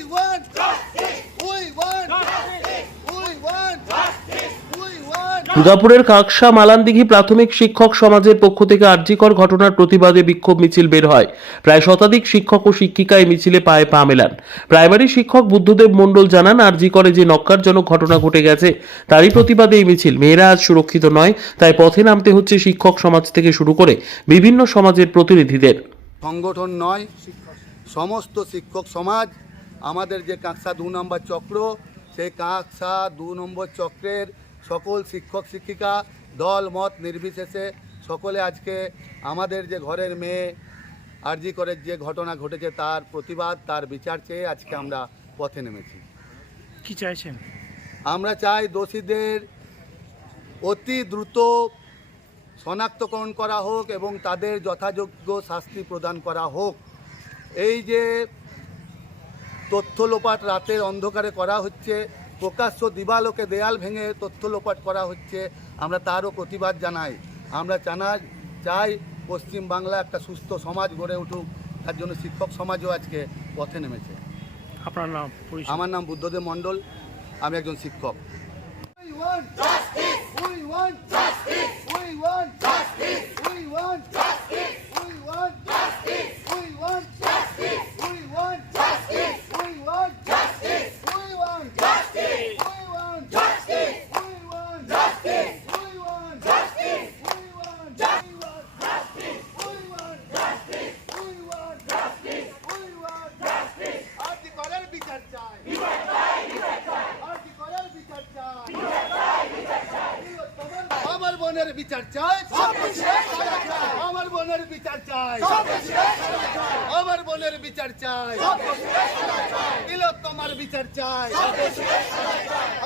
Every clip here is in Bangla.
We want justice. We want justice. We want justice. দুর্গাপুরের কাকসা মালানদিঘি প্রাথমিক শিক্ষক সমাজের পক্ষ থেকে আর্যিকর ঘটনার প্রতিবাদে বিক্ষোভ মিছিল বের হয় প্রায় শতাধিক শিক্ষক ও শিক্ষিকা এই মিছিলে পায়ে পা মেলান প্রাইমারি শিক্ষক বুদ্ধদেব মণ্ডল জানান আর্যিকরে যে নক্কারজনক ঘটনা ঘটে গেছে তারই প্রতিবাদে এই মিছিল মেয়েরা আজ সুরক্ষিত নয় তাই পথে নামতে হচ্ছে শিক্ষক সমাজ থেকে শুরু করে বিভিন্ন সমাজের প্রতিনিধিদের সংগঠন নয় সমস্ত শিক্ষক সমাজ আমাদের যে কাঁকসা দু নম্বর চক্র সেই কাঁকসা দু নম্বর চক্রের সকল শিক্ষক শিক্ষিকা দল মত নির্বিশেষে সকলে আজকে আমাদের যে ঘরের মেয়ে আরজি করে যে ঘটনা ঘটেছে তার প্রতিবাদ তার বিচার চেয়ে আজকে আমরা পথে নেমেছি। কি চাইছেন? আমরা চাই দোষীদের অতি দ্রুত শনাক্তকরণ করা হোক এবং তাদের যথাযোগ্য শাস্তি প্রদান করা হোক। এই যে তথ্য লোপাট রাতের অন্ধকারে করা হচ্ছে। প্রকাশ্য দিবালোকে দেয়াল ভেঙে তথ্য লোপাট করা হচ্ছে। আমরা তারও প্রতিবাদ জানাই। আমরা জানা চাই পশ্চিম বাংলা একটা সুস্থ সমাজ গড়ে উঠুক। তার জন্য শিক্ষক সমাজও আজকে পথে নেমেছে। আপনার নাম আমার নাম বুদ্ধদেব মণ্ডল। আমি একজন শিক্ষক। বোনের বিচার চাই। আমার বোনের বিচার চাই। আমার বোনের বিচার চাই। তিলক তোমার বিচার চাই।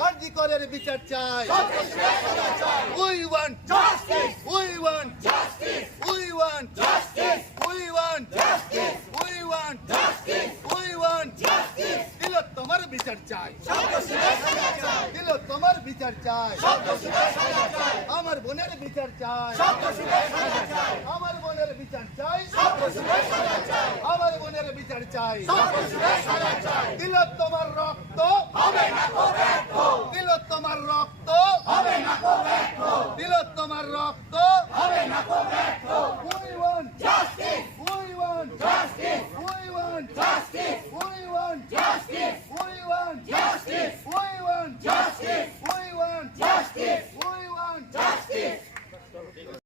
আরজি করের বিচার চাই। We want. We want. We want. We want. We want. We want. তিলক তোমার বিচার চাই। তিলক তোমার বিচার চাই। বোনের বিচার চাই। আমার বোনের বিচার চাই। আমার বোনের বিচার চাই। দিল তোমার রক্ত। দিল তোমার রক্ত। দিল তোমার রক্ত।